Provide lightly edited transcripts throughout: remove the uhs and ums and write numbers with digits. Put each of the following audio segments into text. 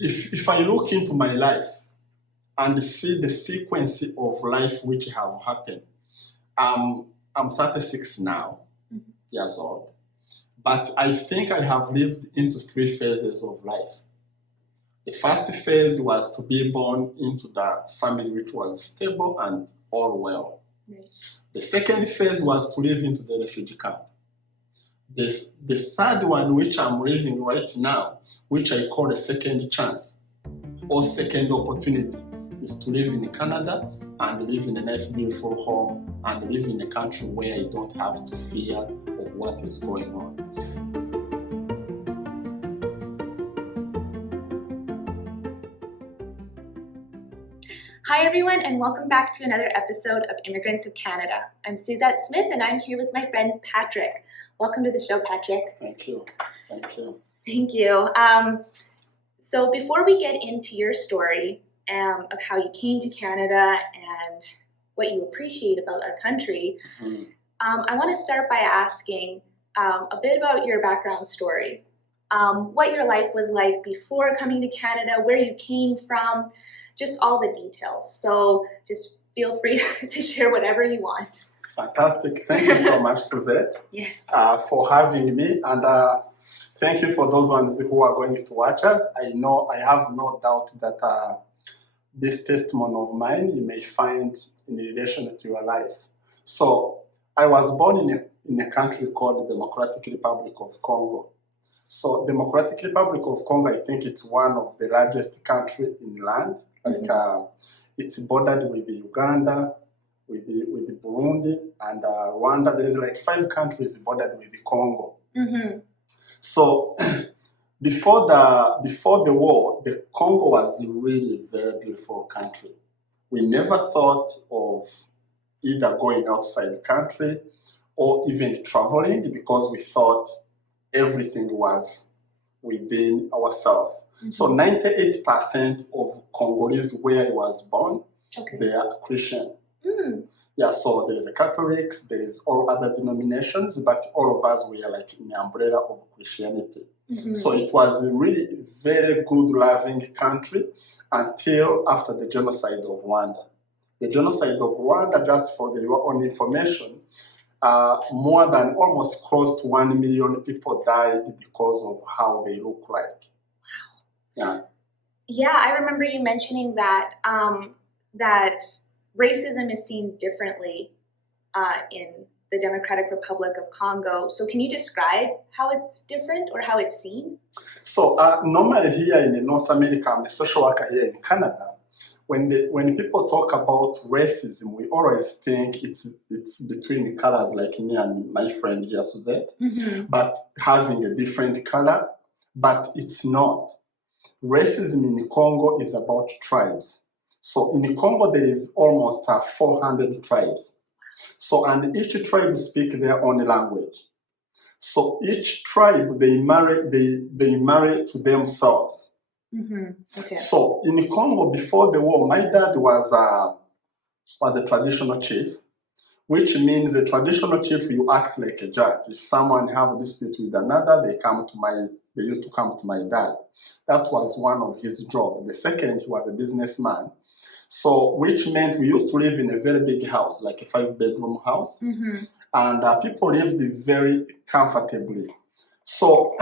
if I look into my life and see the sequence of life which have happened, I'm 36 now, years old, but I think I have lived into 3 phases of life. The first phase was to be born into the family which was stable and all well. Right. The second phase was to live into the refugee camp. The third one, which I'm living right now, which I call a second chance or second opportunity, is to live in Canada and live in a nice, beautiful home and live in a country where I don't have to fear of what is going on. Hi everyone, and welcome back to another episode of Immigrants of Canada. I'm Suzette Smith and I'm here with my friend Patrick. Welcome to the show, Patrick. Thank you. Thank you. Thank you. So before we get into your story of how you came to Canada and what you appreciate about our country, I want to start by asking a bit about your background story. What your life was like before coming to Canada, where you came from, just all the details. So just feel free to share whatever you want. Fantastic. Thank you so much, Suzette, yes. For having me. And thank you for those ones who are going to watch us. I have no doubt that this testimony of mine you may find in relation to your life. So I was born in a country called the Democratic Republic of Congo. So Democratic Republic of Congo, I think it's one of the largest country in land. It's bordered with Uganda, with Burundi, and Rwanda. There is like 5 countries bordered with the Congo. So before the war, the Congo was a really very beautiful country. We never thought of either going outside the country or even traveling because we thought everything was within ourselves. So 98% of Congolese where I was born, they are Christian. Yeah, so there is the Catholics, there is all other denominations, but all of us were like in the umbrella of Christianity. So it was a really very good, loving country until after the genocide of Rwanda. The genocide of Rwanda, just for your own information, more than almost close to 1 million people died because of how they look like. Yeah. Yeah, I remember you mentioning that that racism is seen differently in the Democratic Republic of Congo. So can you describe how it's different or how it's seen? So normally here in North America, I'm a social worker here in Canada. When people talk about racism, we always think it's between colors like me and my friend here, Suzette, but having a different color, but it's not. Racism in Congo is about tribes. So in Congo, there is almost 400 tribes. So, and each tribe speaks their own language. So each tribe, they marry to themselves. Okay. So in Congo, before the war, my dad was a traditional chief, which means the traditional chief, you act like a judge. If someone have a dispute with another, they used to come to my dad. That was one of his jobs. The second, he was a businessman. So, which meant we used to live in a very big house, like a 5-bedroom house. And people lived very comfortably. So,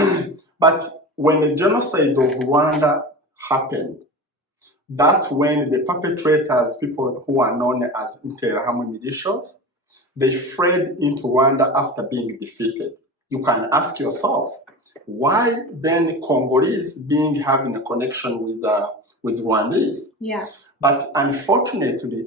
but when the genocide of Rwanda happened, that's when the perpetrators, people who are known as Interahamwe militias, they fled into Rwanda after being defeated. You can ask yourself, why then Congolese having a connection with Rwandese? Yeah. But unfortunately,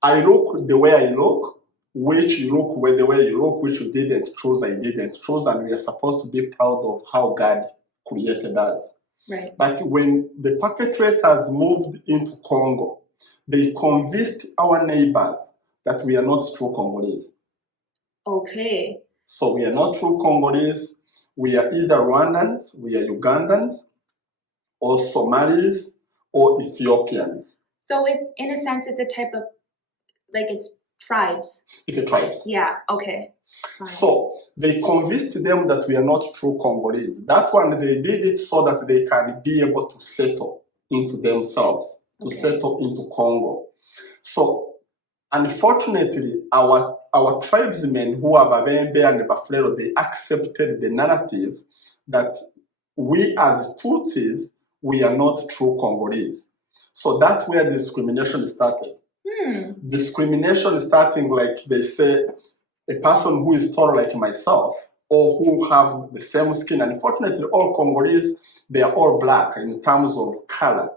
I look the way I look, which you look the way you look, which you didn't choose, I didn't choose, and we are supposed to be proud of how God created us. Right. But when the perpetrators moved into Congo, they convinced our neighbors that we are not true Congolese. Okay. So we are not true Congolese. We are either Rwandans, we are Ugandans, or Somalis, or Ethiopians. So it's, in a sense, it's a type of, like, it's tribes. It's a tribes. Yeah, okay. So they convinced them that we are not true Congolese. That one, they did it so that they can be able to settle into themselves, to settle into Congo. So unfortunately, our tribesmen who are Babembe and Baflero, they accepted the narrative that we as Tutsis, we are not true Congolese. So that's where the discrimination started. Discrimination starting, like they say, a person who is tall like myself or who have the same skin. Unfortunately, all Congolese, they are all black in terms of color.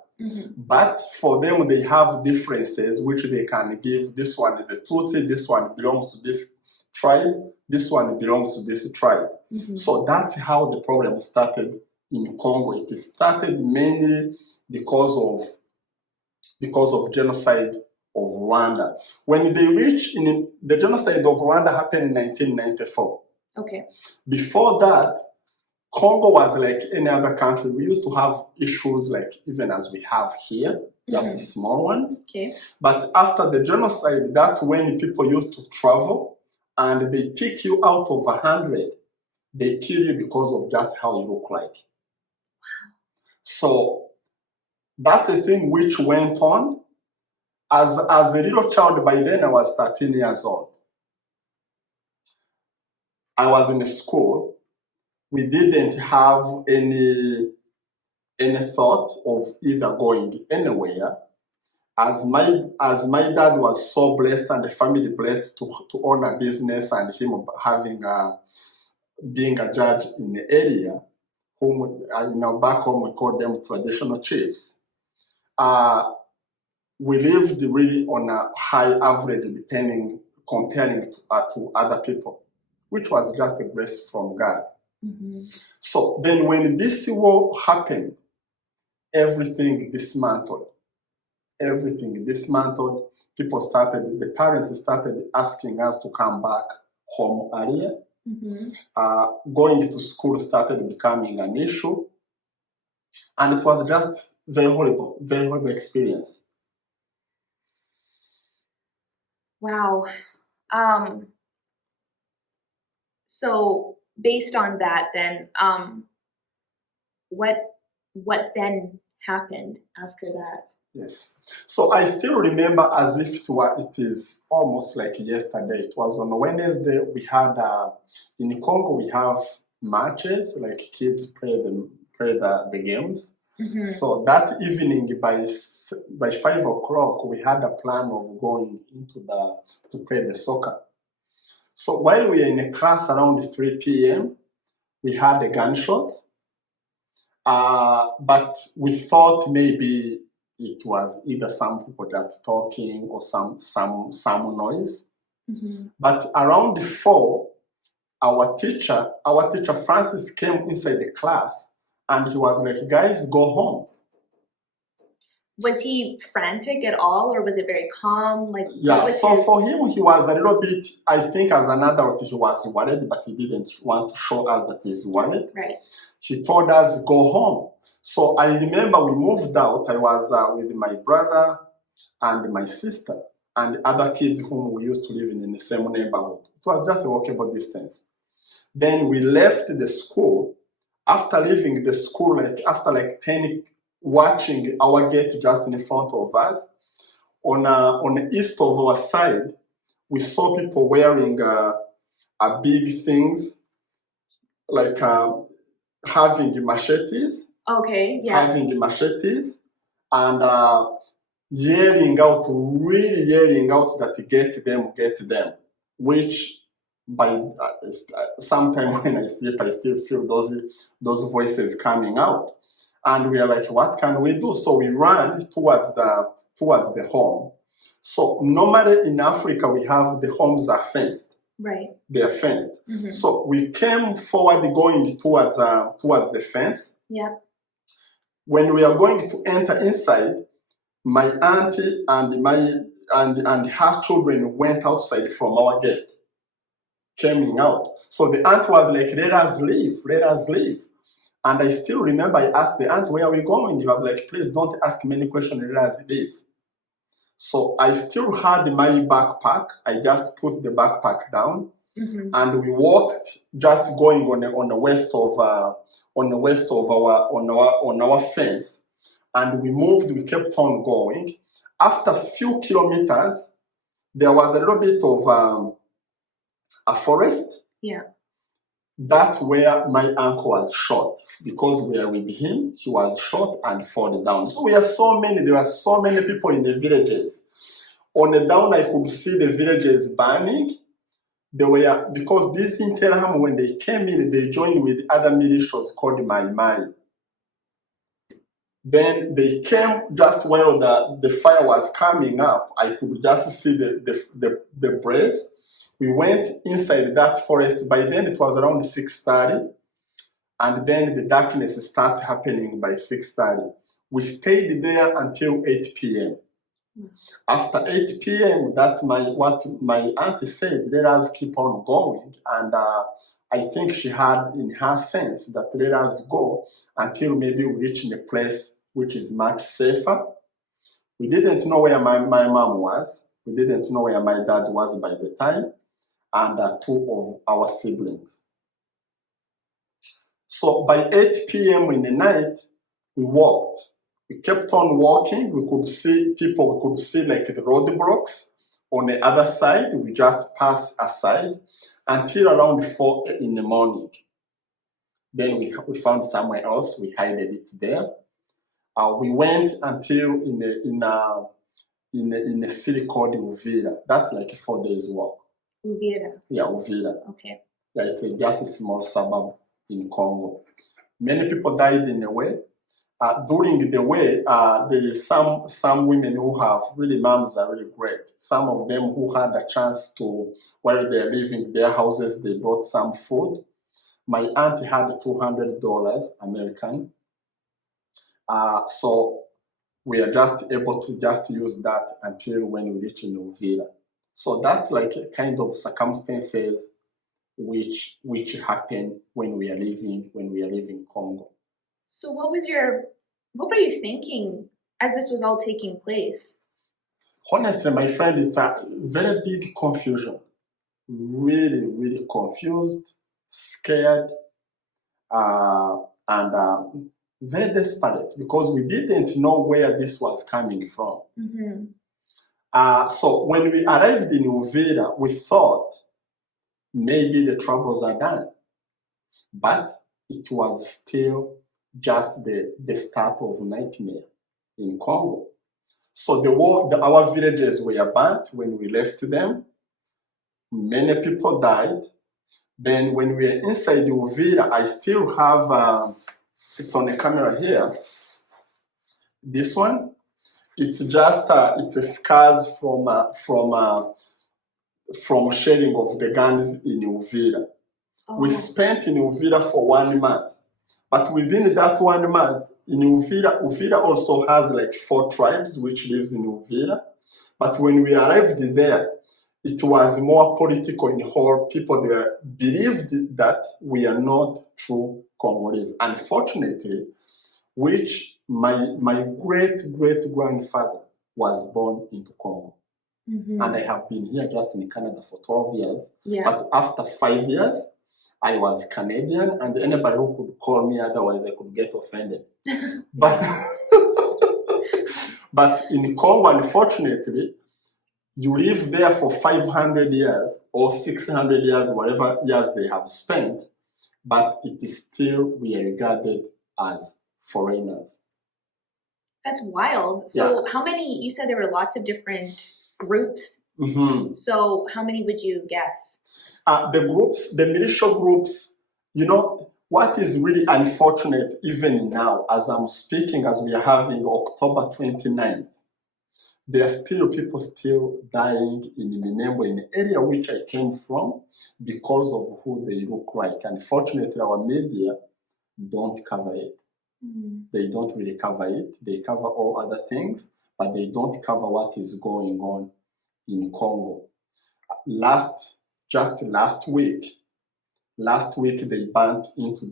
But for them, they have differences which they can give. This one is a Tutsi, this one belongs to this tribe, this one belongs to this tribe. So that's how the problem started in Congo. It started mainly because of genocide of Rwanda. When they reached in the genocide of Rwanda happened in 1994. Before that, Congo was like any other country. We used to have issues like even as we have here, just small ones. But after the genocide, that's when people used to travel and they pick you out of 100. They kill you because of just how you look like. So that's a thing which went on. As a little child, by then I was 13 years old. I was in school. We didn't have any thought of either going anywhere. As my dad was so blessed and the family blessed to own a business and him having being a judge in the area, whom back home we call them traditional chiefs. We lived really on a high average, comparing to other people, which was just a grace from God. So then when this war happened, everything dismantled. The parents started asking us to come back home earlier. Going to school started becoming an issue. And it was just very horrible experience. Wow. So based on that, then, what then happened after that? Yes. So I still remember as if it is almost like yesterday. It was on Wednesday. We had in Congo we have matches, like kids play the games. So that evening by 5 o'clock we had a plan of going to play the soccer. So while we were in a class around 3 p.m., we had a gunshot, but we thought maybe it was either some people just talking or some noise. But around 4, our teacher Francis came inside the class and he was like, "Guys, go home." Was he frantic at all, or was it very calm? For him, he was a little bit, I think as an adult, he was worried, but he didn't want to show us that he's worried. Right. He told us, "Go home." So I remember we moved out. I was with my brother and my sister and other kids whom we used to live in the same neighborhood. It was just a walkable distance. Then we left the school. After leaving the school, after 10, watching our gate just in front of us, on the east of our side, we saw people wearing a big things, like having machetes. Okay, yeah. Having machetes and really yelling out that get them, which by sometime when I sleep, I still feel those voices coming out. And we are like, what can we do? So we ran towards the home. So normally in Africa, we have the homes are fenced. Right. They are fenced. So we came forward going towards the fence. Yeah. When we are going to enter inside, my auntie and her children went outside from our gate, coming out. So the aunt was like, let us leave. And I still remember I asked the aunt, where are we going? He was like, please don't ask many questions, let us leave. So I still had my backpack. I just put the backpack down and we walked just going on the west of our fence, and we moved. We kept on going. After a few kilometers, there was a little bit of a forest. Yeah. That's where my uncle was shot because we were with him. He was shot and fall down. So there were so many people in the villages. On the down, I could see the villages burning. Because these Interahamwe, when they came in, they joined with other militias called Mai Mai. Then they came just while the fire was coming up. I could just see the blaze. We went inside that forest. By then it was around 6:30, and then the darkness started happening by 6:30. We stayed there until 8 p.m. After 8 p.m., that's what my auntie said, let us keep on going. And I think she had in her sense that let us go until maybe we reach in a place which is much safer. We didn't know where my mom was. We didn't know where my dad was by the time, and two of our siblings. So by 8 p.m. in the night, we walked. We kept on walking. We could see people. We could see like the roadblocks on the other side. We just passed aside until around 4 in the morning. Then we found somewhere else. We hid it there. We went until in a city called Uvira. That's like a 4 days walk. Uvira. Yeah, Uvira. Okay. Yeah, it's just a small suburb in Congo. Many people died in the way. During the way, there is some women who have really moms are really great. Some of them who had a chance to, while they're leaving their houses, they brought some food. My aunt had $200 American. So we are just able to just use that until when we reach Uvira. So that's like a kind of circumstances which happen when we are leaving Congo. So what were you thinking as this was all taking place? Honestly, my friend, it's a very big confusion. Really, really confused, scared, and very desperate because we didn't know where this was coming from. So when we arrived in Uvira, we thought maybe the troubles are done. But it was still just the start of nightmare in Congo. So our villages were burnt when we left them. Many people died. Then when we were inside Uvira, I still have, it's on the camera here, this one. It's just, it's a scars from shelling of the guns in Uvira. Oh. We spent in Uvira for 1 month. But within that 1 month, in Uvira also has like 4 tribes which lives in Uvira. But when we arrived there, it was more political in whole. People there believed that we are not true Congolese. Unfortunately, which my great-great-grandfather was born into Congo. And I have been here just in Canada for 12 years. Yeah. But after 5 years, I was Canadian, and anybody who could call me otherwise, I could get offended. But in Congo, unfortunately, you live there for 500 years or 600 years, whatever years they have spent, but it is still, we are regarded as foreigners. That's wild. So how many, you said there were lots of different groups. So how many would you guess? The militia groups, what is really unfortunate even now, as I'm speaking, as we are having October 29th, there are still people still dying in Minembwe, in the area which I came from, because of who they look like. Unfortunately, our media don't cover it. They don't really cover it. They cover all other things, but they don't cover what is going on in Congo. Just last week they burnt into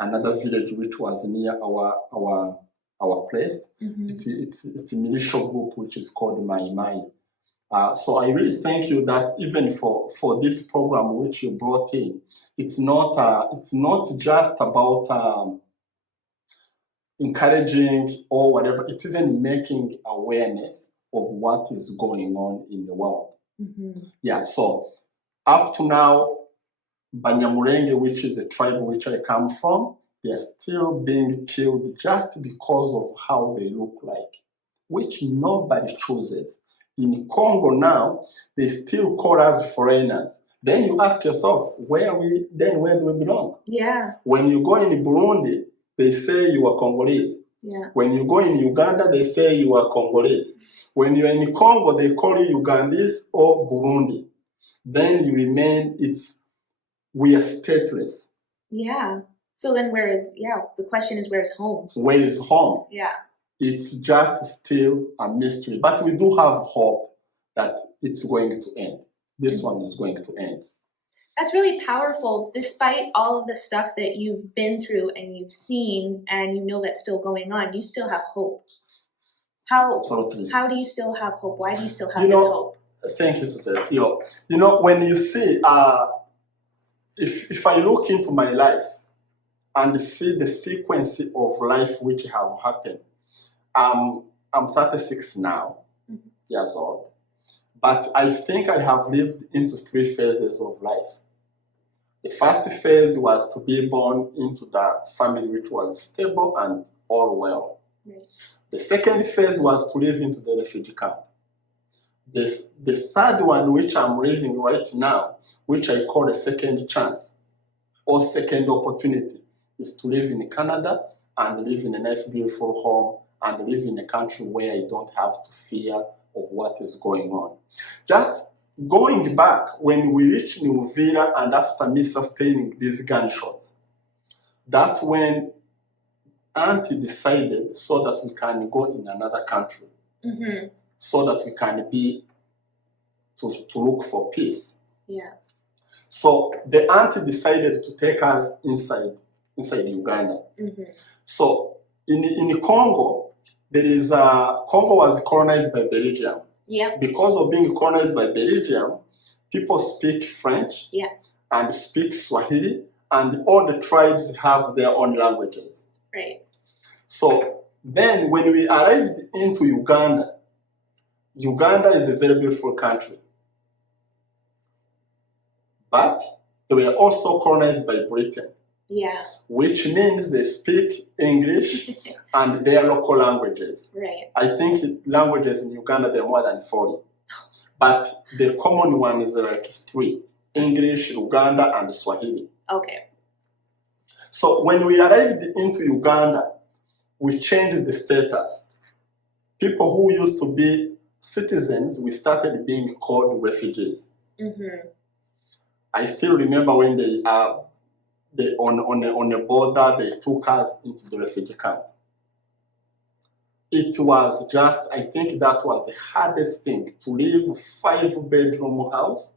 another village which was near our place. It's a militia group which is called Mai Mai. So I really thank you that even for this program which you brought in, it's not just about encouraging or whatever. It's even making awareness of what is going on in the world. Yeah. So up to now, Banyamulenge, which is the tribe which I come from, they are still being killed just because of how they look like, which nobody chooses. In Congo now, they still call us foreigners. Then you ask yourself, where do we belong? Yeah. When you go in Burundi, they say you are Congolese. Yeah. When you go in Uganda, they say you are Congolese. When you are in Congo, they call you Ugandese or Burundi. Then you remain, we are stateless. Yeah. So then the question is, where's home? Where is home? Yeah. It's just still a mystery. But we do have hope that it's going to end. This one is going to end. That's really powerful. Despite all of the stuff that you've been through and you've seen and you know that's still going on, you still have hope. Absolutely. How do you still have hope? Why do you still have this hope? Thank you, Suzette. When you see, if I look into my life and see the sequence of life which have happened, I'm 36 now, years old. But I think I have lived into 3 phases of life. The first phase was to be born into the family which was stable and all well. Right. The second phase was to live into the refugee camp. The third one, which I'm living right now, which I call a second chance or second opportunity, is to live in Canada and live in a nice, beautiful home and live in a country where I don't have to fear of what is going on. Just going back, when we reached New Villa and after me sustaining these gunshots, that's when Auntie decided so that we can go in another country, so that we can be to look for peace. Yeah. So the auntie decided to take us inside Uganda. So in Congo, Congo was colonized by Belgium. Yeah. Because of being colonized by Belgium, people speak French and speak Swahili, and all the tribes have their own languages. Right. So then when we arrived into Uganda, Uganda is a very beautiful country. But they were also colonized by Britain. Yeah. Which means they speak English and their local languages. Right. I think languages in Uganda, there are more than 40. But the common one is like 3. English, Uganda, and Swahili. Okay. So when we arrived into Uganda, we changed the status. People who used to be citizens, we started being called refugees. I still remember when they on the border, they took us into the refugee camp. It was just, I think that was the hardest thing, to leave a 5-bedroom house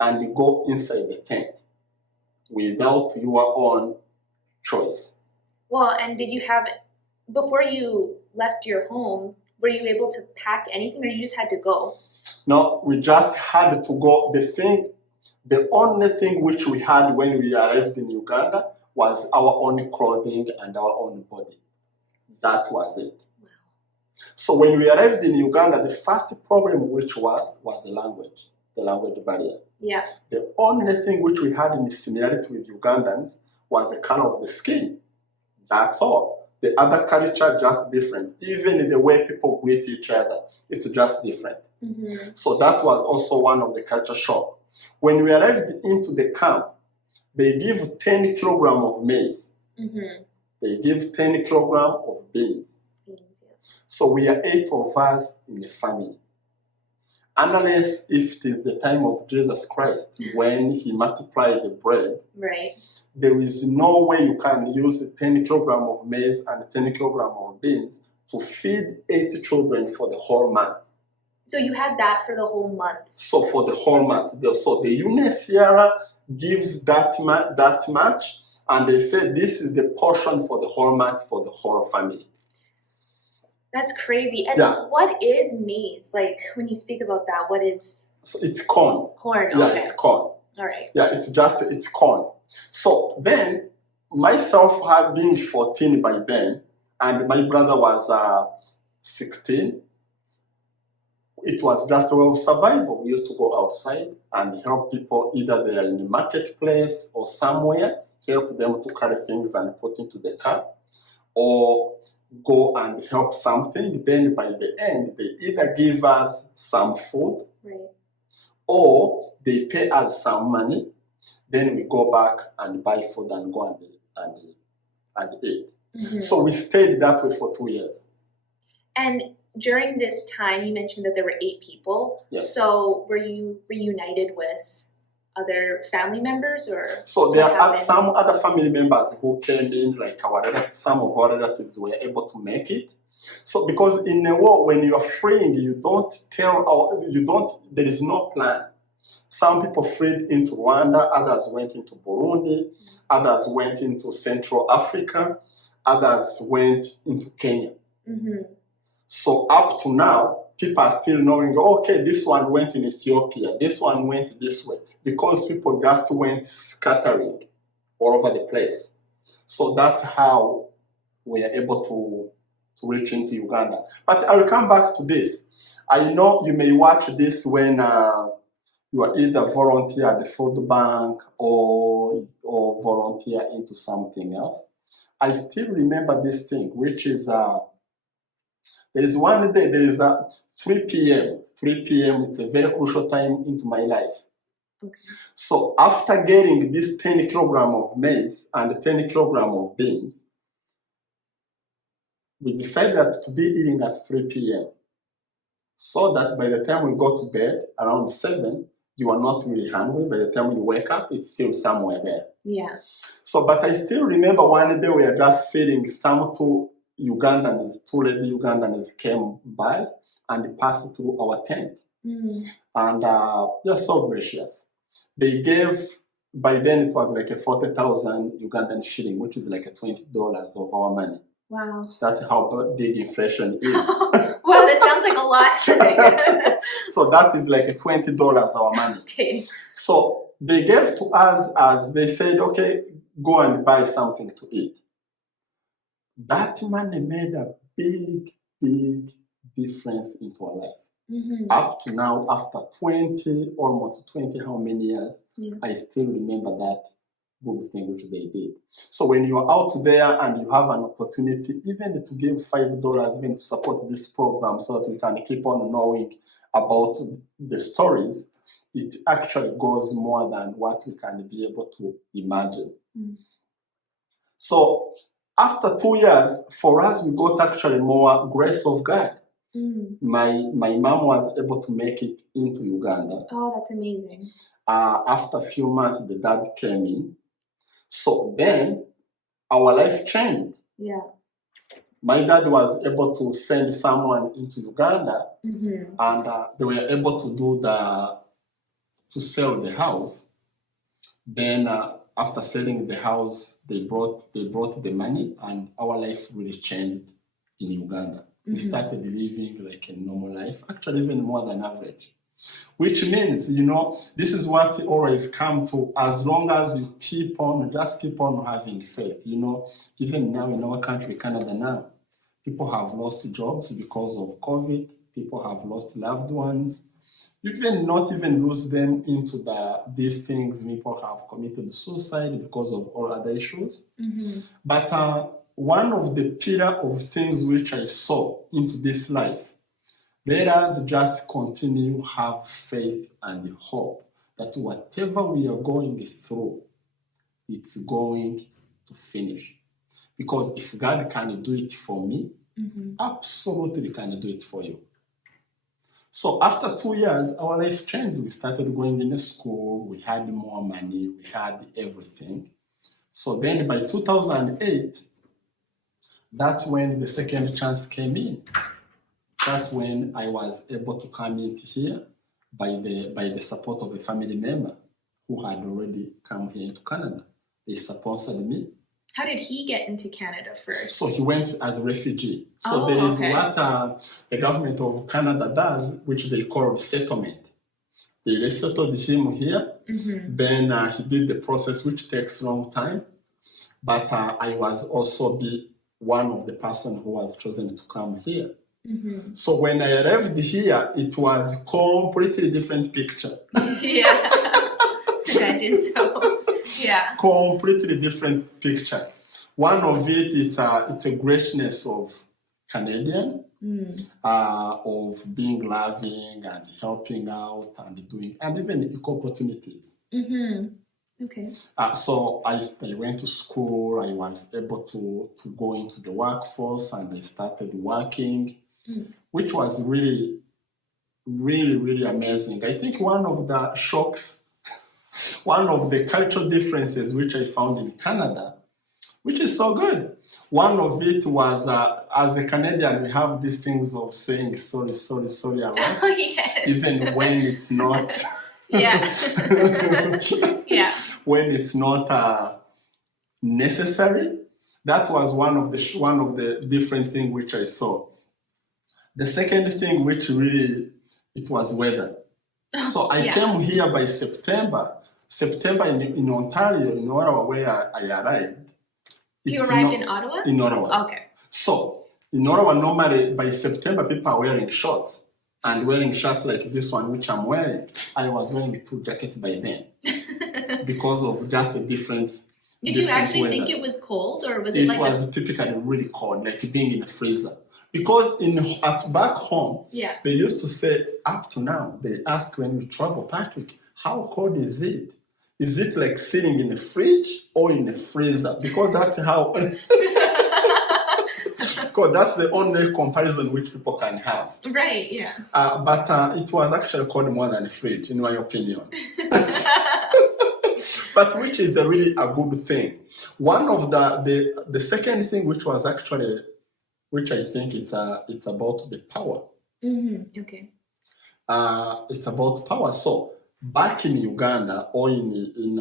and go inside the tent without your own choice. Well, and did you have, before you left your home, were you able to pack anything or you just had to go? No, we just had to go. The only thing which we had when we arrived in Uganda was our own clothing and our own body. That was it. Wow. So when we arrived in Uganda, the first problem which was the language barrier. Yeah. The only thing which we had in similarity with Ugandans was the color of the skin. That's all. The other culture just different. Even the way people greet each other, it's just different. So that was also one of the culture shock. When we arrived into the camp, they give 10 kilograms of maize. They give 10 kilograms of beans. So we are 8 of us in the family. Unless if it is the time of Jesus Christ, when he multiplied the bread, right, there is no way you can use 10 kilograms of maize and 10 kilograms of beans to feed 8 children for the whole month. So you had that for the whole month? So for the whole month. So the UNHCR gives that much, and they say this is the portion for the whole month for the whole family. That's crazy. And Yeah. what is maize? Like, when you speak about that, what is So it's corn. corn? Yeah, Okay. it's corn. All right. Yeah, it's corn. So then, myself had been 14 by then, and my brother was 16. It was just a way of survival. We used to go outside and help people, either they are in the marketplace or somewhere, help them to carry things and put into the car, or go and help something. Then by the end, they either give us some food, Right. or they pay us some money. Then we go back and buy food and go and eat. Mhm. So we stayed that way for 2 years. And during this time, you mentioned that there were 8 people. Yes. So were you reunited with other family members, or So there what are happened? some other family members who came in, like some of our relatives were able to make it. So because in a war, when you are freeing, there is no plan. Some people freed into Rwanda, others went into Burundi, others went into Central Africa, others went into Kenya. Mm-hmm. So up to now, people are still knowing, okay, this one went in Ethiopia, this one went this way, because people just went scattering all over the place. So that's how we are able to reach into Uganda. But I will come back to this. I know you may watch this when you are either volunteer at the food bank or volunteer into something else. I still remember this thing, which is there is one day, there is a 3 p.m. 3 p.m. It's a very crucial time into my life. Okay. So after getting this 10 kilogram of maize and 10 kilogram of beans, we decided to be eating at 3 p.m. so that by the time we go to bed around 7, you are not really hungry. By the time you wake up, it's still somewhere there. Yeah. So, but I still remember one day we were just sitting, two lady Ugandans came by and passed through our tent. Mm. And they're so gracious. They gave, by then it was like a 40,000 Ugandan shilling, which is like a $20 of our money. Wow. That's how big inflation is. Wow, that sounds like a lot. So that is like a $20 our money. Okay. So they gave to us as they said, okay, go and buy something to eat. That money made a big, big difference into our life. Mm-hmm. Up to now, after almost 20 how many years, Yeah. I still remember that good thing which they did. So when you are out there and you have an opportunity, even to give $5, even to support this program so that we can keep on knowing about the stories, it actually goes more than what we can be able to imagine. Mm. So after 2 years, for us, we got actually more grace of God. Mm. My mom was able to make it into Uganda. Oh, that's amazing. After a few months, the dad came in. So then our life changed. Yeah. My dad was able to send someone into Uganda, Mm-hmm. and they were able to sell the house. Then after selling the house, they brought the money, and our life really changed in Uganda. We started living like a normal life, actually even more than average. Which means, this is what always come to, as long as you keep on having faith. Even now in our country, Canada now, people have lost jobs because of COVID. People have lost loved ones. Not even lose them into these things. People have committed suicide because of all other issues. Mm-hmm. But one of the pillar of things which I saw into this life, let us just continue to have faith and hope that whatever we are going through, it's going to finish. Because if God can do it for me, absolutely can do it for you. So after 2 years, our life changed. We started going into school. We had more money. We had everything. So then by 2008, that's when the second chance came in. That's when I was able to come in here by the support of a family member who had already come here to Canada. They sponsored me. How did he get into Canada first? So he went as a refugee. So there is what the government of Canada does, which they call resettlement. They resettled him here. Then he did the process, which takes a long time. But I was also one of the person who was chosen to come here. So when I arrived here, it was completely different picture. Yeah, imagine so. Yeah, completely different picture. One of it's a greatness of Canadian, of being loving and helping out and doing, and even equal opportunities. Okay. So I went to school. I was able to go into the workforce, and I started working, which was really, really, really amazing. I think one of the shocks, one of the cultural differences which I found in Canada, which is so good. One of it was, as a Canadian, we have these things of saying sorry a lot, Yes. even when it's not. Yeah. Yeah. When it's not necessary. That was one of the different things which I saw. The second thing, which really, it was weather. So I came here by September in Ontario, in Ottawa, where I arrived. You arrived in Ottawa? In Ottawa. Okay. So in Ottawa, normally by September, people are wearing shorts and wearing shirts like this one, which I'm wearing. I was wearing 2 jackets by then because of just a different. Did you actually weather. think it was cold, or was it like? It was typically really cold, like being in a freezer. Because back home, they used to say, up to now, they ask when we travel, Patrick, how cold is it? Is it like sitting in a fridge or in a freezer? Because that's how. Because that's the only comparison which people can have. Right. Yeah. But it was actually cold more than a fridge, in my opinion. But which is really a good thing. One of the second thing, which was actually, which I think it's about the power. Okay. It's about power. So back in Uganda or in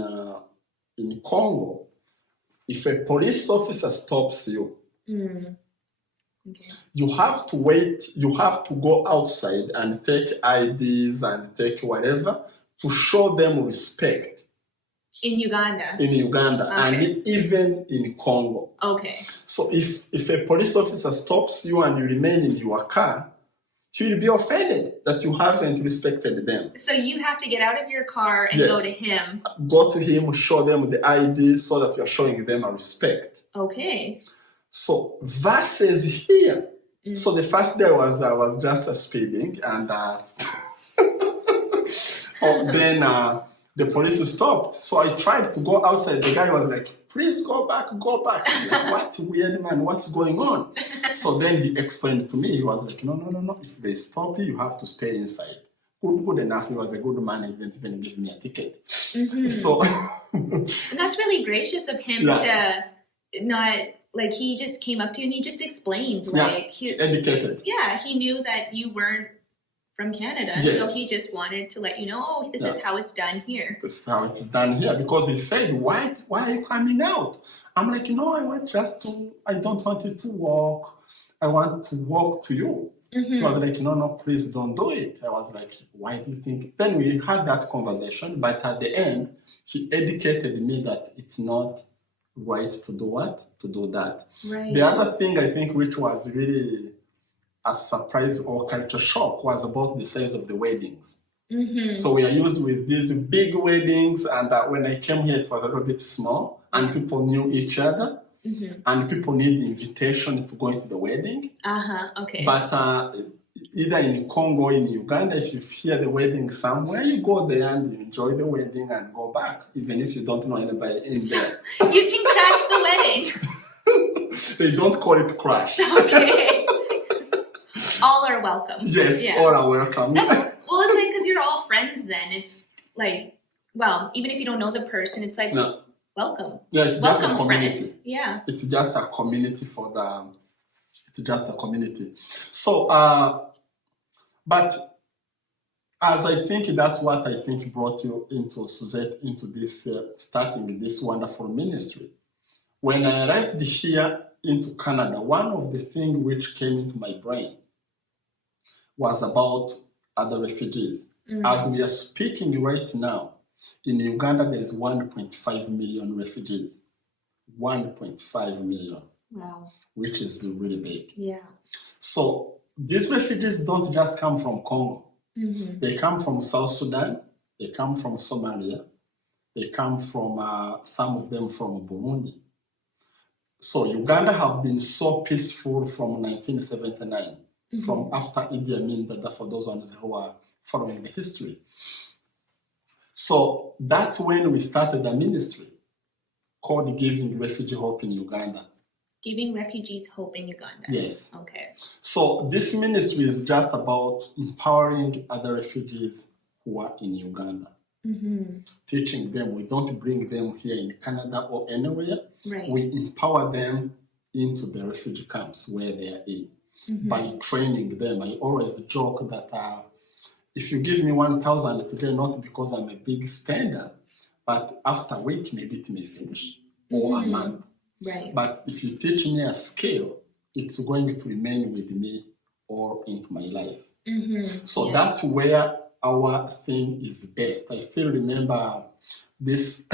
Congo, if a police officer stops you, okay, you have to wait. You have to go outside and take IDs and take whatever to show them respect. In Uganda. Okay. And even in Congo. Okay. So if a police officer stops you and you remain in your car, he will be offended that you haven't respected them. So you have to get out of your car and go to him. Go to him, show them the ID so that you are showing them a respect. Okay. So versus here. So the first day I was just speeding, and then the police stopped. So I tried to go outside. The guy was like, please go back. I'm like, what weird man, what's going on? So then he explained to me, he was like, no. If they stop you, you have to stay inside. Good enough. He was a good man. He didn't even give me a ticket. So and that's really gracious of him to not, like, he just came up to you and he just explained. Like, he educated. Yeah, he knew that you weren't from Canada, so he just wanted to let you know, this is how it's done here. This is how it's done here, because he said, why are you coming out? I'm like, I don't want you to walk. I want to walk to you. He was like, no, please don't do it. I was like, why do you think? Then we had that conversation, but at the end, he educated me that it's not right to do what? To do that. Right. The other thing I think which was really a surprise or culture shock was about the size of the weddings. So we are used with these big weddings, and when I came here, it was a little bit small, and people knew each other, and people need invitation to go into the wedding. Okay. But either in Congo or in Uganda, if you hear the wedding somewhere, you go there and you enjoy the wedding and go back, even if you don't know anybody in there. You can crash the wedding. They don't call it crash. Okay. All are welcome. Yes, all are welcome. It's like, because you're all friends then. It's like, well, even if you don't know the person, it's like, welcome. Yeah, it's welcome, just a community. Friend. Yeah. It's just a community it's just a community. So, but as I think that's what I think brought you into Suzette, into this, starting this wonderful ministry, When I arrived here into Canada, one of the things which came into my brain was about other refugees. As we are speaking right now, in Uganda, there is 1.5 million refugees. 1.5 million. Wow. Which is really big. Yeah. So these refugees don't just come from Congo. They come from South Sudan. They come from Somalia. They come from, some of them from Burundi. So Uganda have been so peaceful from 1979, from after Idi Amin Dada, for those ones who are following the history. So that's when we started a ministry called Giving Refugee Hope in Uganda. Giving refugees hope in Uganda. Yes. Okay. So this ministry is just about empowering other refugees who are in Uganda. Teaching them. We don't bring them here in Canada or anywhere. Right. We empower them into the refugee camps where they are in by training them. I always joke that if you give me 1,000 today, not because I'm a big spender, but after a week, maybe it may finish, or a month. Right. But if you teach me a skill, it's going to remain with me all into my life. So that's where our thing is best. I still remember this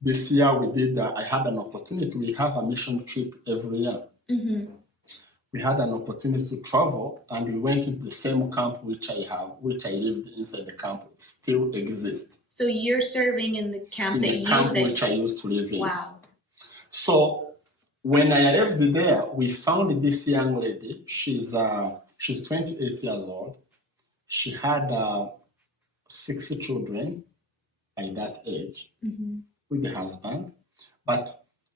this year we did, I had an opportunity. We have a mission trip every year. We had an opportunity to travel, and we went to the same camp which I lived inside the camp. It still exists. So you're serving in the camp which I used to live in. Wow. So when I arrived there, we found this young lady. She's 28 years old. She had 6 children by that age with a husband. But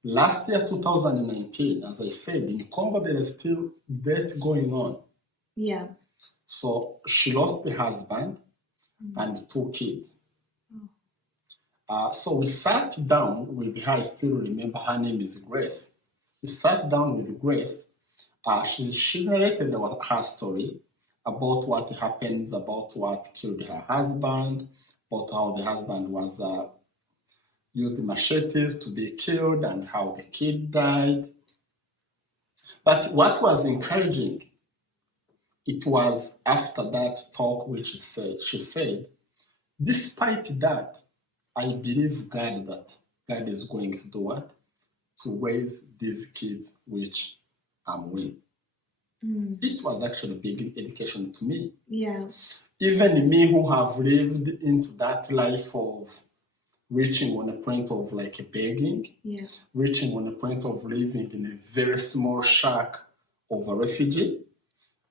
last year, 2019, as I said, in Congo, there is still death going on. Yeah. So she lost the husband and 2 kids. So we sat down with her. I still remember her name is Grace. We sat down with Grace. She narrated her story about what happens, about what killed her husband, about how the husband was used machetes to be killed and how the kid died. But what was encouraging, it was after that talk which she said, despite that, I believe that God is going to do what? To raise these kids which I'm with. It was actually a big education to me. Yeah. Even me who have lived into that life of reaching on a point of like begging, reaching on a point of living in a very small shack of a refugee.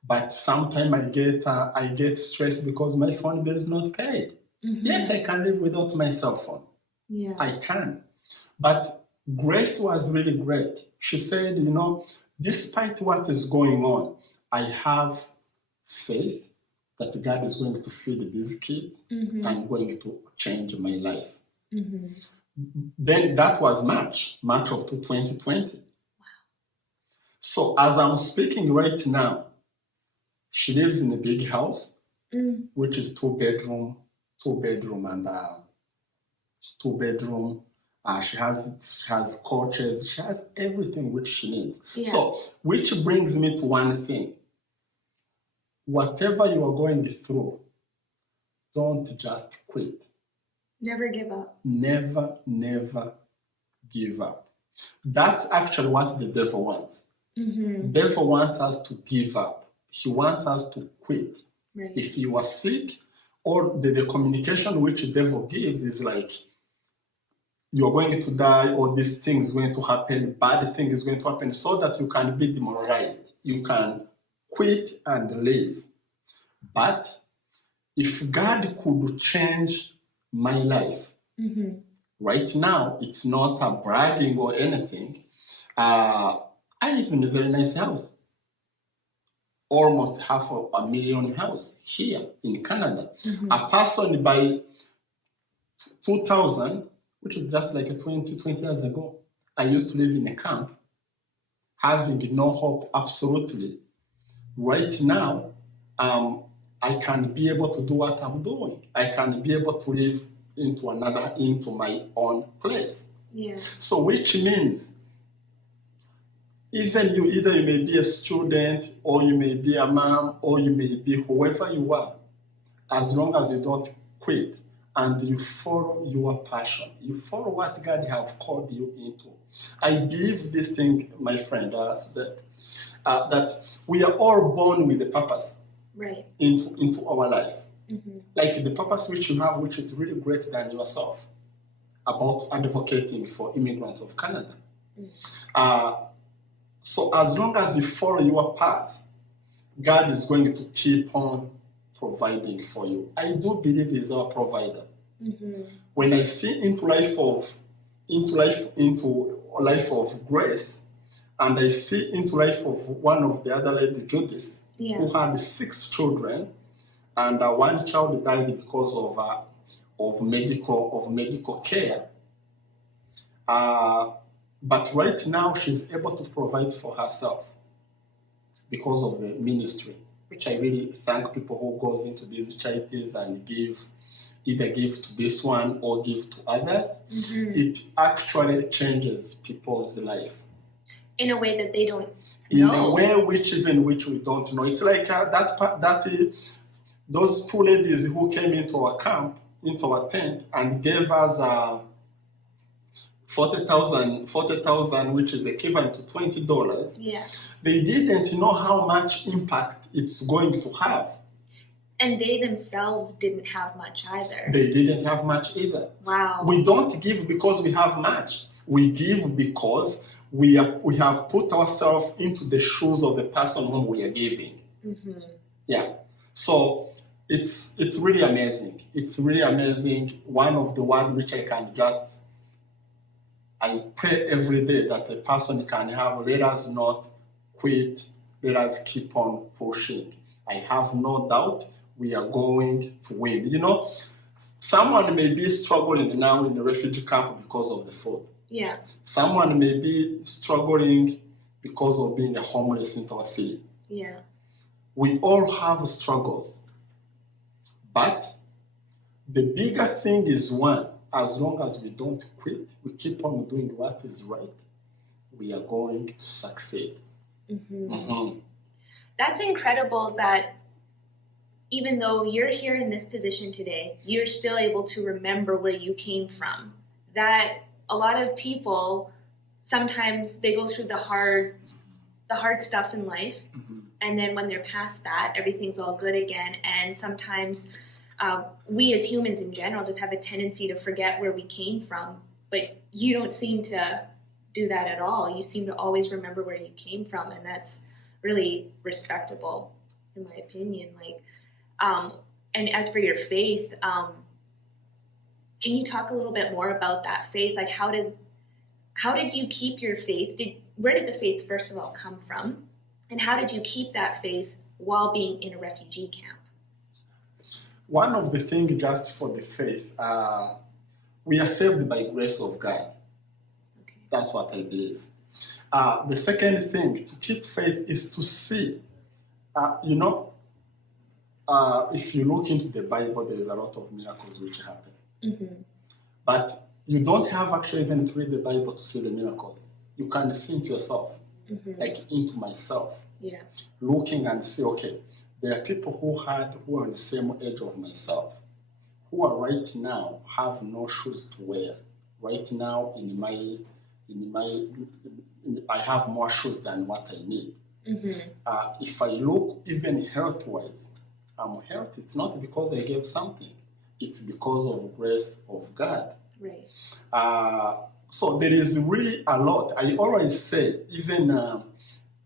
But sometimes I get stressed because my phone bill is not paid. Yet I can live without my cell phone. Yeah. I can. But Grace was really great. She said, despite what is going on, I have faith that God is going to feed these kids and going to change my life. Then that was March of 2020. Wow. So as I'm speaking right now, she lives in a big house, which is 2 bedroom and 2 bedroom. She has couches. She has everything which she needs. Yeah. So, which brings me to one thing. Whatever you are going through, don't just quit. Never give up. Never give up. That's actually what the devil wants. The devil wants us to give up. He wants us to quit. Right. If you are sick, or the communication which the devil gives is like, you're going to die, or this thing is going to happen, bad thing is going to happen, so that you can be demoralized. You can quit and leave. But if God could change my life, right now, it's not a bragging or anything. I live in a very nice house. Almost $500,000 house here in Canada. A person by 2000, which is just like 20 years ago, I used to live in a camp, having no hope, absolutely. Right now, I can be able to do what I'm doing. I can be able to live into my own place. Yeah. So which means even you, either you may be a student, or you may be a mom, or you may be whoever you are, as long as you don't quit and you follow your passion, you follow what God have called you into. I believe this thing, my friend, Suzette, that we are all born with a purpose right. into our life. Mm-hmm. Like the purpose which you have, which is really greater than yourself, about advocating for immigrants of Canada. Mm. So as long as you follow your path, God is going to keep on providing for you. I do believe He's our provider. Mm-hmm. When I see into life of Grace, and I see into life of one of the other lady, Judith, yeah. who had 6 children, and one child died because of medical care. But right now, she's able to provide for herself because of the ministry, which I really thank people who goes into these charities and either give to this one or give to others. Mm-hmm. It actually changes people's life. In a way that they don't In know. a way which we don't know. It's like those 2 ladies who came into our camp, into our tent, and gave us 40,000, which is equivalent to $20. Yeah. They didn't know how much impact it's going to have. And they themselves didn't have much either. They didn't have much either. Wow. We don't give because we have much. We give because we have put ourselves into the shoes of the person whom we are giving. Mm-hmm. Yeah. So it's really amazing. It's really amazing. One of the ones which I pray every day that a person can have, let us not quit, let us keep on pushing. I have no doubt we are going to win. You know, someone may be struggling now in the refugee camp because of the food. Yeah. Someone may be struggling because of being a homeless in our city. Yeah. We all have struggles. But the bigger thing is one, as long as we don't quit, we keep on doing what is right, we are going to succeed. Mm-hmm. Mm-hmm. That's incredible that even though you're here in this position today, you're still able to remember where you came from. That a lot of people, sometimes they go through the hard stuff in life, Mm-hmm. and then when they're past that, everything's all good again. And sometimes we as humans in general just have a tendency to forget where we came from. But you don't seem to do that at all. You seem to always remember where you came from, and that's really respectable, in my opinion. And as for your faith, can you talk a little bit more about that faith? Like, how did you keep your faith? Where did the faith, first of all, come from? And how did you keep that faith while being in a refugee camp? One of the things, just for the faith, we are saved by grace of God. Okay. That's what I believe. The second thing, to keep faith, is to see. If you look into the Bible, there is a lot of miracles which happen. Mm-hmm. But you don't have actually even to read the Bible to see the miracles. You can see into yourself, Mm-hmm. like into myself, Yeah. looking and see, okay, there are people who are on the same age of myself, who are right now have no shoes to wear. Right now, I have more shoes than what I need. Mm-hmm. If I look even health-wise, I'm healthy. It's not because I gave something. It's because of grace of God. Right. So there is really a lot. I always say, even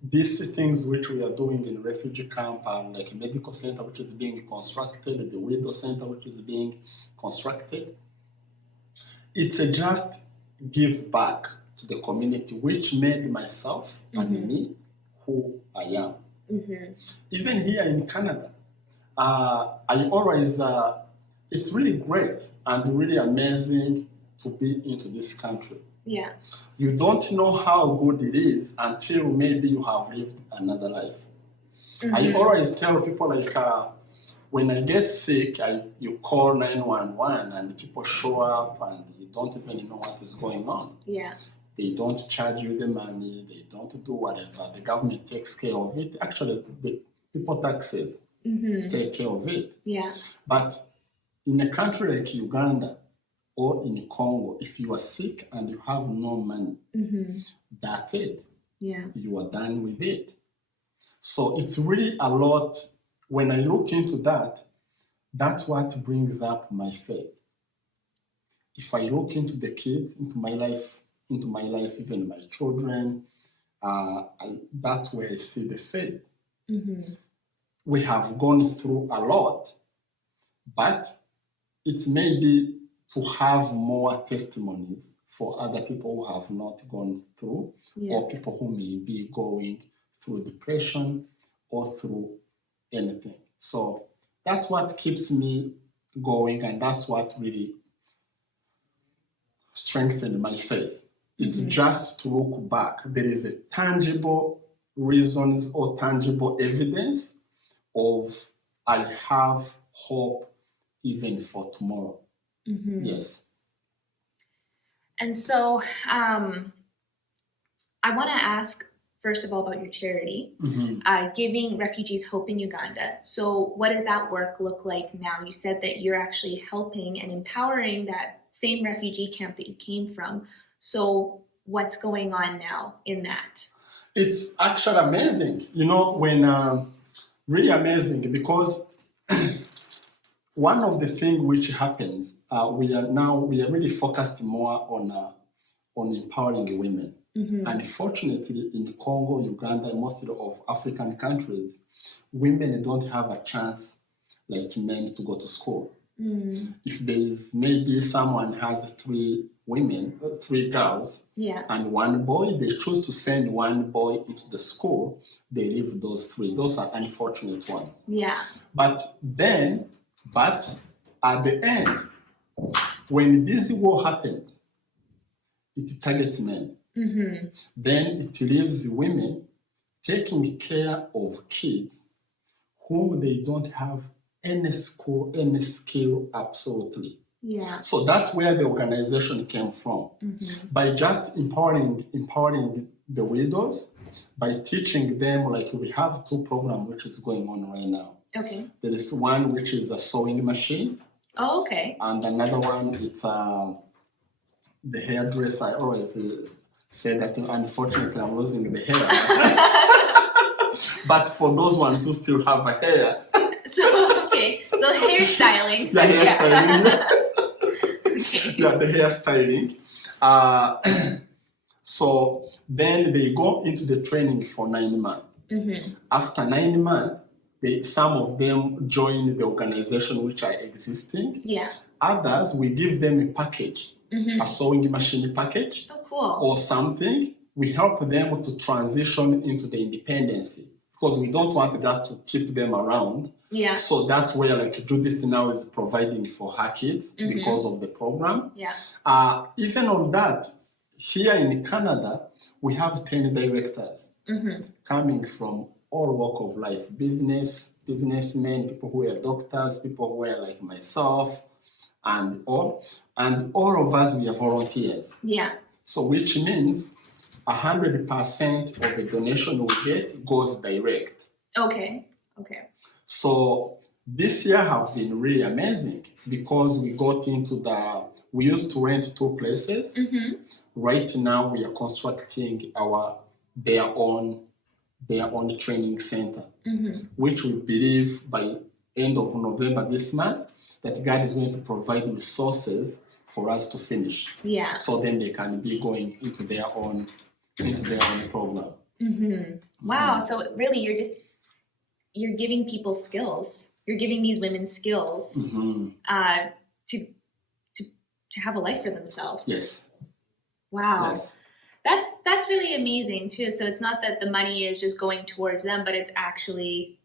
these things which we are doing in refugee camp, like a medical center which is being constructed, the widow center which is being constructed, it's a just give back to the community, which made myself Mm-hmm. and me who I am. Mm-hmm. Even here in Canada, I always, it's really great and really amazing to be into this country. Yeah. You don't know how good it is until maybe you have lived another life. Mm-hmm. I always tell people, like, when I get sick, you call 911 and people show up and you don't even know what is going on. Yeah. They don't charge you the money. They don't do whatever. The government takes care of it. Actually, the people taxes take care of it. Yeah. But in a country like Uganda or in Congo, if you are sick and you have no money, that's it. Yeah. You are done with it. So it's really a lot. When I look into that, that's what brings up my faith. If I look into the kids, into my life, even my children, that's where I see the faith. We have gone through a lot, but it's maybe to have more testimonies for other people who have not gone through, or people who may be going through depression or through anything. So that's what keeps me going, and that's what really strengthened my faith. It's just to look back. There is a tangible reasons or tangible evidence of I have hope even for tomorrow. Yes. And so I want to ask, first of all, about your charity, Giving Refugees Hope in Uganda. So what does that work look like now? You said that you're actually helping and empowering that same refugee camp that you came from. So what's going on now in that? It's actually amazing, really amazing, because one of the things which happens, we are really focused more on empowering women. Unfortunately, in Congo, Uganda, and most of African countries, women don't have a chance like men to go to school. If there is maybe someone has three girls, and one boy, they choose to send one boy into the school, they leave those three. Those are unfortunate ones. Yeah. But at the end, when this war happens, it targets men. Then it leaves women taking care of kids whom they don't have any skill absolutely. Yeah. So that's where the organization came from. By just empowering the widows, by teaching them, like we have 2 programs which is going on right now. Okay. There is one which is a sewing machine. Oh, okay. And another one, it's the hairdresser. I always say that, unfortunately, I'm losing the hair. But for those ones who still have a hair. So hairstyling. Yeah, hairstyling. Yeah, the hairstyling. So then they go into the training for 9 months. After 9 months, some of them join the organization which are existing. Yeah. Others, we give them a package, a sewing machine package. Oh, cool. Or something. We help them to transition into the independency, because we don't want just to keep them around. Yeah. So that's where like Judith now is providing for her kids because of the program. Yeah. Even on that, here in Canada, we have 10 directors coming from all walk of life, businessmen, people who are doctors, people who are like myself, and all of us, we are volunteers. Yeah. So which means 100% of the donation we get goes direct. Okay. So this year have been really amazing, because we used to rent 2 places. Right now we are constructing their own training center, which we believe by end of November this month that God is going to provide resources for us to finish. Yeah. So then they can be going into their own program. Wow. So really, you're giving people skills. You're giving these women skills to have a life for themselves. Yes. Wow. Yes. That's really amazing too. So it's not that the money is just going towards them, but it's actually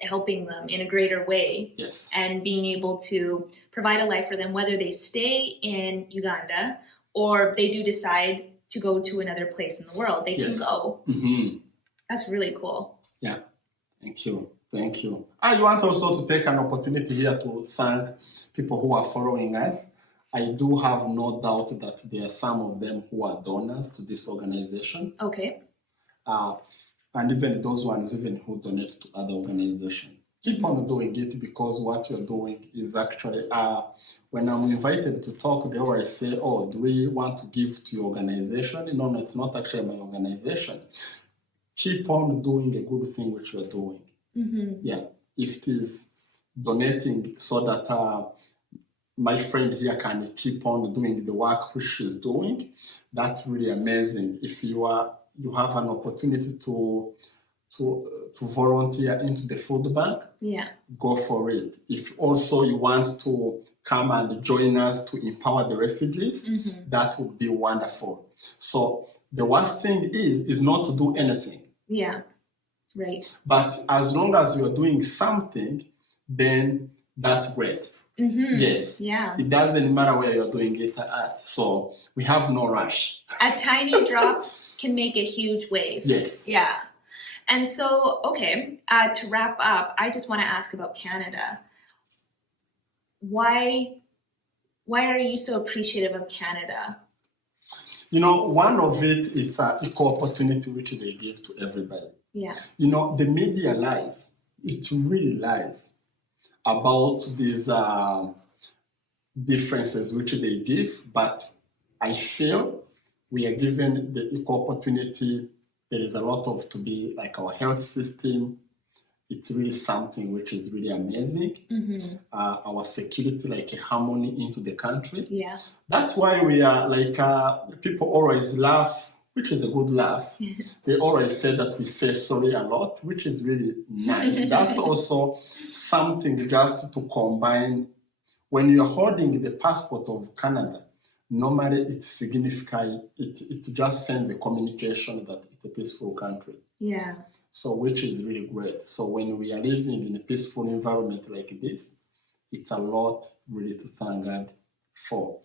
helping them in a greater way. Yes. And being able to provide a life for them, whether they stay in Uganda or they do decide to go to another place in the world, they can go. That's really cool. Yeah. Thank you. Thank you. I want also to take an opportunity here to thank people who are following us. I do have no doubt that there are some of them who are donors to this organization. Okay. And even those ones even who donate to other organizations. Keep on doing it, because what you're doing is actually, when I'm invited to talk, they always say, oh, do we want to give to your organization? No, it's not actually my organization. Keep on doing a good thing which you're doing. Mm-hmm. Yeah, if it is donating so that my friend here can keep on doing the work which she's doing, that's really amazing. If you have an opportunity to volunteer into the food bank, yeah, go for it. If also you want to come and join us to empower the refugees, that would be wonderful. So the worst thing is not to do anything. Yeah, right. But as long as you're doing something, then that's great. Yes. Yeah. It doesn't matter where you're doing it at. So we have no rush. A tiny drop can make a huge wave. Yes. Yeah. And so, okay, to wrap up, I just want to ask about Canada. Why are you so appreciative of Canada? You know, one of it is an equal opportunity which they give to everybody. Yeah. You know, the media lies. It really lies about these differences which they give, but I feel we are given the equal opportunity. There is a lot of to be like our health system. It's really something which is really amazing. Our security, like a harmony into the country. Yeah. That's why we are like, people always laugh, which is a good laugh. They always say that we say sorry a lot, which is really nice. That's also something just to combine. When you're holding the passport of Canada, normally it signifies, it just sends a communication that it's a peaceful country. Yeah. So which is really great. So when we are living in a peaceful environment like this, it's a lot really to thank God for.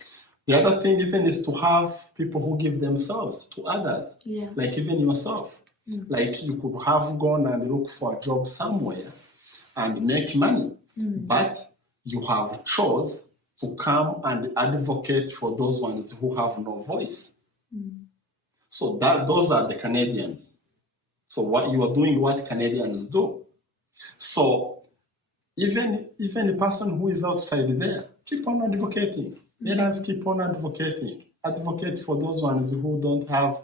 The other thing even is to have people who give themselves to others, like even yourself. Like you could have gone and look for a job somewhere and make money, but you have chose to come and advocate for those ones who have no voice. So those are the Canadians. So what you are doing, what Canadians do. So even a person who is outside there, keep on advocating. Let us keep on advocating. Advocate for those ones who don't have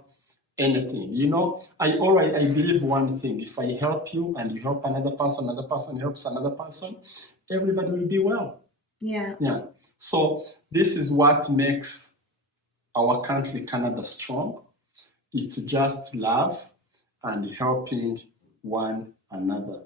anything. You know, I believe one thing. If I help you and you help another person helps another person, everybody will be well. Yeah. Yeah. So this is what makes our country, Canada, strong. It's just love and helping one another.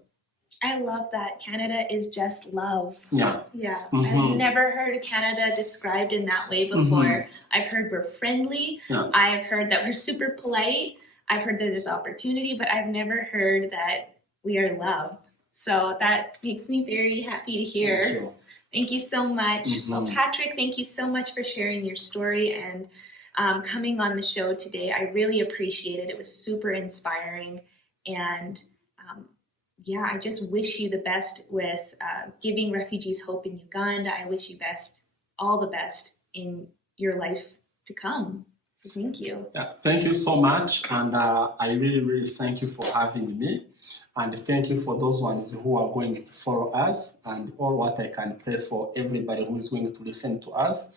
I love that. Canada is just love. Yeah. Yeah. I've never heard Canada described in that way before. I've heard we're friendly. Yeah. I've heard that we're super polite. I've heard that there's opportunity, but I've never heard that we are love. So that makes me very happy to hear. Thank you so much. Well, Patrick, thank you so much for sharing your story and coming on the show today. I really appreciate it. It was super inspiring. And I just wish you the best with giving refugees hope in Uganda. I wish you all the best in your life to come. So thank you. Yeah, thank you so much. And I really, really thank you for having me. And thank you for those ones who are going to follow us, and all what I can pray for everybody who is going to listen to us.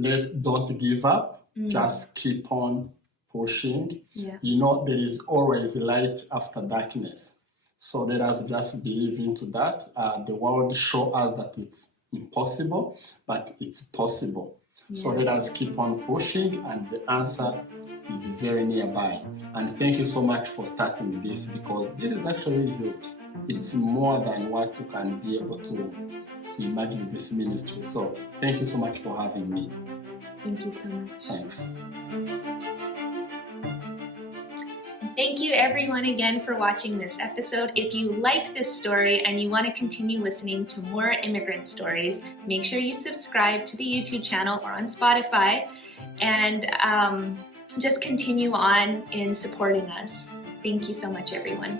Don't give up. Just keep on pushing. Yeah. You know, there is always light after darkness. So let us just believe into that. The world shows us that it's impossible, but it's possible. Yeah. So let us keep on pushing, and the answer is very nearby. And thank you so much for starting this, because this is actually huge. It's more than what you can be able to imagine this ministry. So thank you so much for having me. Thank you so much. Thanks. Thank you everyone again for watching this episode. If you like this story and you want to continue listening to more immigrant stories, make sure you subscribe to the YouTube channel or on Spotify, and just continue on in supporting us. Thank you so much, everyone.